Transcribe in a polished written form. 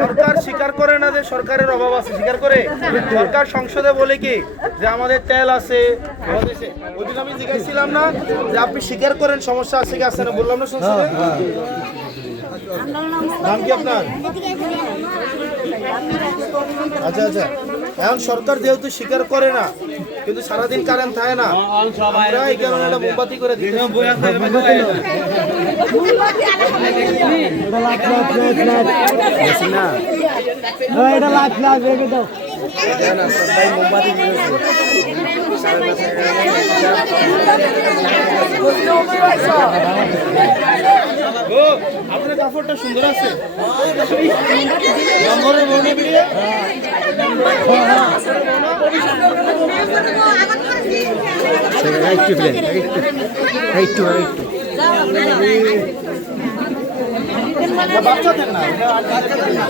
সরকার স্বীকার করে না যে সরকারের অভাব আছে, স্বীকার করে। সরকার সংসদে বলে কি যে আমাদের তেল আছে, ওইদিন আমি জিজ্ঞাসছিলাম না যে আপনি স্বীকার করেন সমস্যা আছে কি আছে না, বললাম না সংসদে। নাম কি আপনার? আচ্ছা আচ্ছা, এখন সরকার যেহেতু স্বীকার করে না, কিন্তু সারাদিন কারেন্ট থাকে না, আমরা এই কারণে একটা মোমবাতি করে দিই। আপনার কাপড়টা সুন্দর আছে। নম্বরের বর্ণে বেরিয়ে বাচ্চাদের না, আমরা